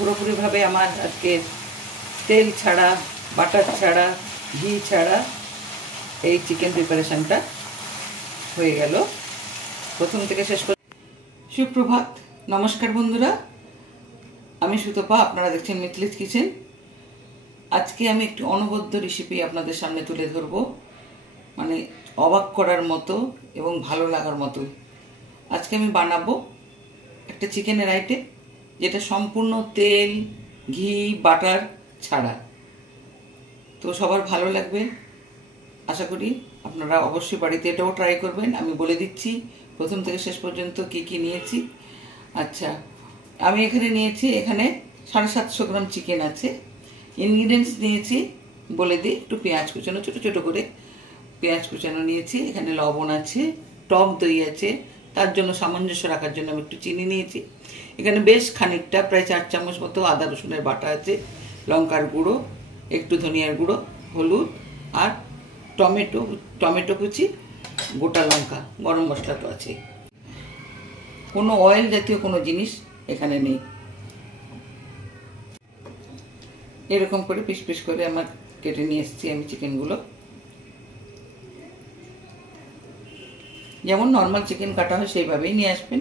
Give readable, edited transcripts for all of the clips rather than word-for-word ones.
পুরোপুরিভাবে আমার আজকে তেল ছাড়া, বাটার ছাড়া, ঘি ছাড়া এই চিকেন প্রিপারেশনটা হয়ে গেল প্রথম থেকে শেষ পর্যন্ত। সুপ্রভাত, নমস্কার বন্ধুরা, আমি সুতপা, আপনারা দেখছেন মিথিলিস কিচেন। আজকে আমি একটি অনবদ্য রেসিপি আপনাদের সামনে তুলে ধরব, মানে অবাক করার মতো এবং ভালো লাগার মতো। আজকে আমি বানাবো একটা চিকেনের আইটেম যেটা সম্পূর্ণ তেল, ঘি, বাটার ছাড়া। তো সবার ভালো লাগবে আশা করি। আপনারা অবশ্যই বাড়িতে এটাও ট্রাই করবেন। আমি বলে দিচ্ছি প্রথম থেকে শেষ পর্যন্ত কি কি নিয়েছি। আচ্ছা, আমি এখানে নিয়েছি, এখানে 750 গ্রাম চিকেন আছে। ইনগ্রিডিয়েন্টস নিয়েছি বলে দিই, একটু পেঁয়াজ কুচানো, ছোটো ছোটো করে পেঁয়াজ কুচানো নিয়েছি। এখানে লবণ আছে, টক দই আছে, তার জন্য সামঞ্জস্য রাখার জন্য আমি একটু চিনি নিয়েছি। এখানে বেশ খানিকটা, প্রায় 4 চামচ মতো আদা রসুনের বাটা আছে, লঙ্কার গুঁড়ো, একটু ধনিয়ার গুঁড়ো, হলুদ, আর টমেটো কুচি, গোটা লঙ্কা, গরম মশলা তো আছে। কোনো অয়েল জাতীয় কোনো জিনিস এখানে নেই। এরকম করে পিস পিস করে আমার কেটে নিয়ে এসেছি আমি চিকেনগুলো। যেমন নর্মাল চিকেন কাটা হয় সেইভাবেই নিয়ে আসবেন,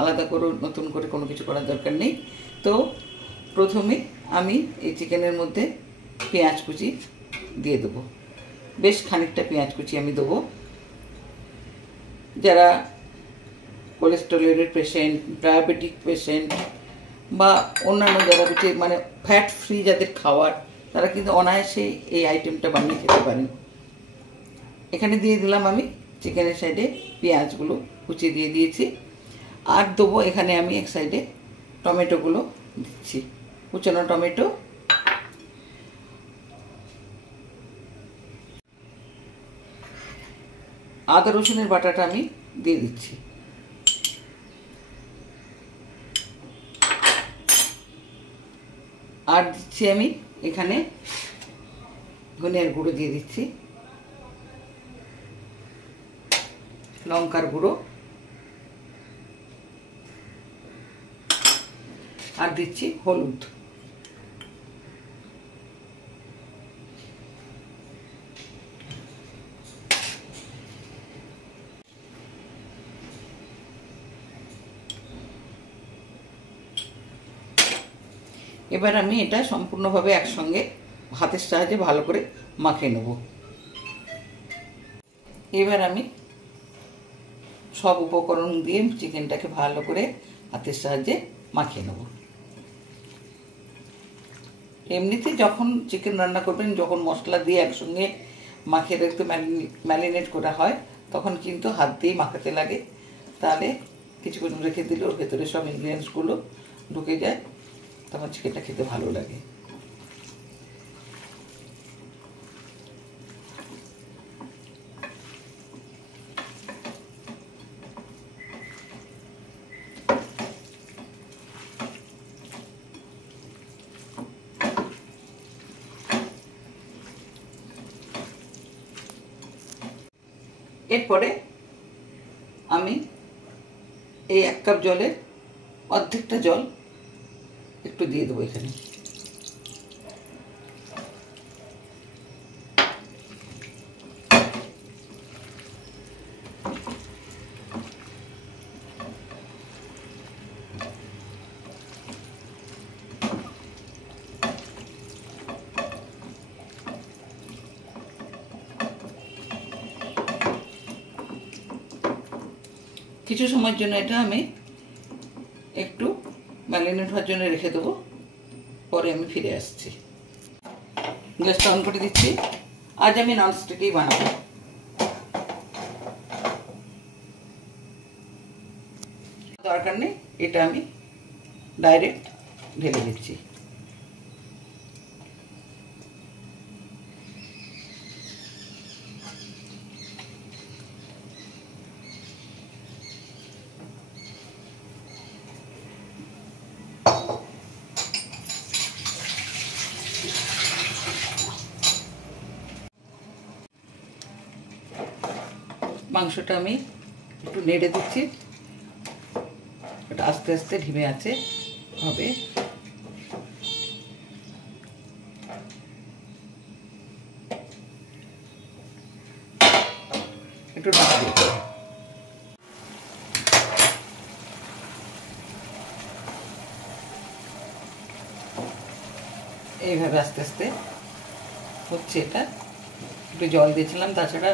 আলাদা করে নতুন করে কোনো কিছু করার দরকার নেই। তো প্রথমে আমি এই চিকেনের মধ্যে পেঁয়াজ কুচি দিয়ে দেবো, বেশ খানিকটা পেঁয়াজ কুচি আমি দেবো। যারা কোলেস্টেরলের পেশেন্ট, ডায়াবেটিক পেশেন্ট বা অন্যান্য যারা মানে ফ্যাট ফ্রি যাদের খাওয়ার, তারা কিন্তু অনায়াসে এই আইটেমটা বানিয়ে খেতে পারেন। এখানে দিয়ে দিলাম আমি চিকেনের সাইডে পেঁয়াজগুলো কুচিয়ে দিয়ে দিয়েছি। আর দেবো এখানে আমি এক সাইডে টমেটোগুলো দিচ্ছি, কুচানো টমেটো। আদা রসুনের বাটাটা আমি দিয়ে দিচ্ছি। আর দিচ্ছি আমি এখানে ধনিয়ার গুঁড়ো দিয়ে দিচ্ছি, লঙ্কার গুঁড়ো, আর দিচ্ছি হলুদ। এবার আমি এটা সম্পূর্ণভাবে একসঙ্গে হাতের সাহায্যে ভালো করে মাখিয়ে নেব। এবার আমি সব উপকরণ দিয়ে চিকেনটাকে ভালো করে হাতের সাহায্যে মাখিয়ে নেব। এমনিতে যখন চিকেন রান্না করবেন, যখন মশলা দিয়ে একসঙ্গে মাখিয়ে রাখতে ম্যারিনেট করা হয়, তখন কিন্তু হাত দিয়ে মাখাতে লাগে। তাহলে কিছুক্ষণ রেখে দিলে ওর ভেতরে সব ইনগ্রিডিয়েন্টসগুলো ঢুকে যায়, তখন চিকেনটা খেতে ভালো লাগে। এরপরে আমি এই 1 কাপ জলের অর্ধেকটা জল একটু দিয়ে দেবো এখানে। কিছু সময়ের জন্য এটা আমি একটু ম্যারিনেট হওয়ার জন্য রেখে দেবো, পরে আমি ফিরে আসছি। গ্যাসটা অন করে দিচ্ছি। আজ আমি ননস্টিকেই বানাবো। দরকার নেই, এটা আমি ডাইরেক্ট ঢেলে দিচ্ছি। মাংসটা আমি একটু নেড়ে দিচ্ছি, এটা আস্তে আস্তে ঢিমে আছে হবে। একটু ঢাকা দিই। এইভাবে আস্তে আস্তে হচ্ছে। এটা একটু জল দিয়েছিলাম, তাছাড়া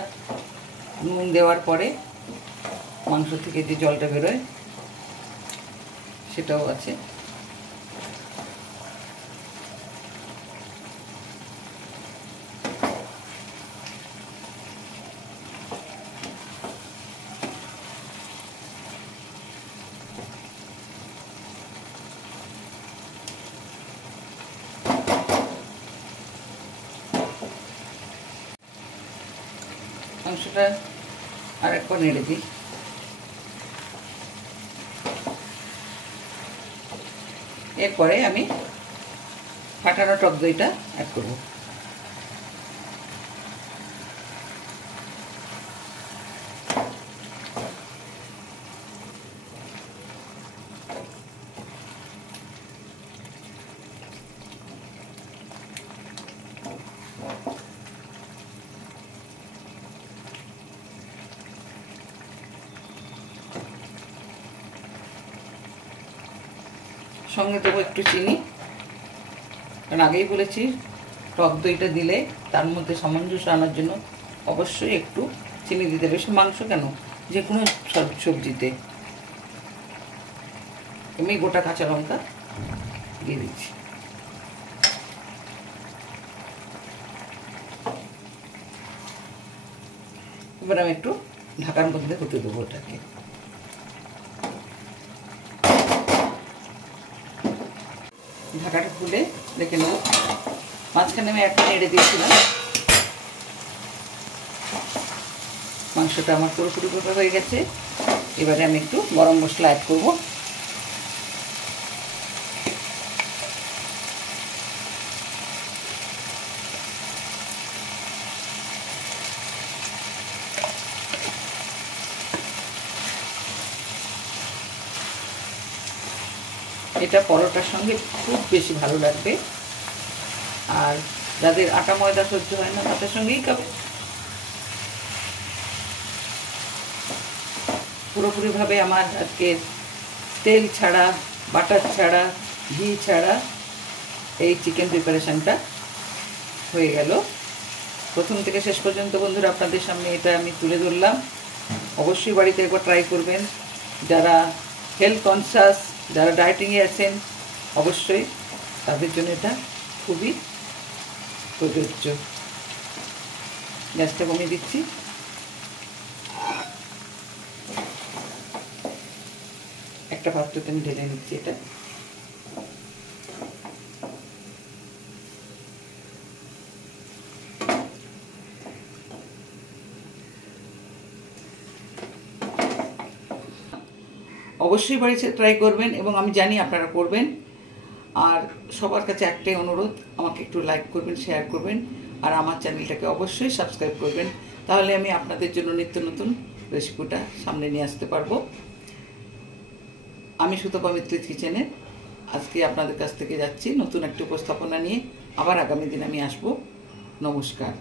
নুন দেওয়ার পরে মাংস থেকে যে জলটা বেরোয় সেটাও আছে। মাংসটা আরেকবার নেড়ে দিই। এরপরে আমি ফাটানো টক দইটা অ্যাড করব। সঙ্গে দেবো একটু চিনি, কারণ আগেই বলেছি টক দইটা দিলে তার মধ্যে সামঞ্জস্য আনার জন্য অবশ্যই একটু চিনি দিতে হবে। বেশি মাংস কেন, যে কোনো সবজিতে। আমি গোটা কাঁচা লঙ্কা দিয়ে দিচ্ছি। এবার আমি একটু ঢাকার মধ্যে হতে দেবো ওটাকে। ঢাকাটা খুলে দেখে নেব। মাঝখানে আমি একটা নেড়ে দিয়েছিলাম। মাংসটা আমার পুরোপুরি হয়ে গেছে। এবারে আমি একটু গরম মশলা অ্যাড করব। এটা পরোটার সঙ্গে খুব বেশি ভালো লাগবে, আর যাদের আটা ময়দা সহ্য হয় না তাদের সঙ্গেই খাবে। পুরোপুরিভাবে আমার আজকে তেল ছাড়া, বাটার ছাড়া, ঘি ছাড়া এই চিকেন প্রিপারেশনটা হয়ে গেল। প্রথম থেকে শেষ পর্যন্ত বন্ধুরা আপনাদের সামনে এটা আমি তুলে ধরলাম। অবশ্যই বাড়িতে একবার ট্রাই করবেন। যারা হেলথ কনসাস, যারা ডায়েটিংয়ে আছেন, অবশ্যই তাদের জন্য এটা খুবই প্রযোজ্য। গ্যাসটা কমিয়ে দিচ্ছি। একটা পাত্রতে আমি ঢেলে নিচ্ছি এটা। অবশ্যই বাড়িতে ট্রাই করবেন এবং আমি জানি আপনারা করবেন। আর সবার কাছে একটাই অনুরোধ, আমাকে একটু লাইক করবেন, শেয়ার করবেন, আর আমার চ্যানেলটাকে অবশ্যই সাবস্ক্রাইব করবেন। তাহলে আমি আপনাদের জন্য নিত্য নতুন রেসিপিটা সামনে নিয়ে আসতে পারবো। আমি সুতপা মিত্র কিচেনে আজকে আপনাদের কাছ থেকে যাচ্ছি নতুন একটা উপস্থাপনা নিয়ে। আবার আগামী দিন আমি আসবো। নমস্কার।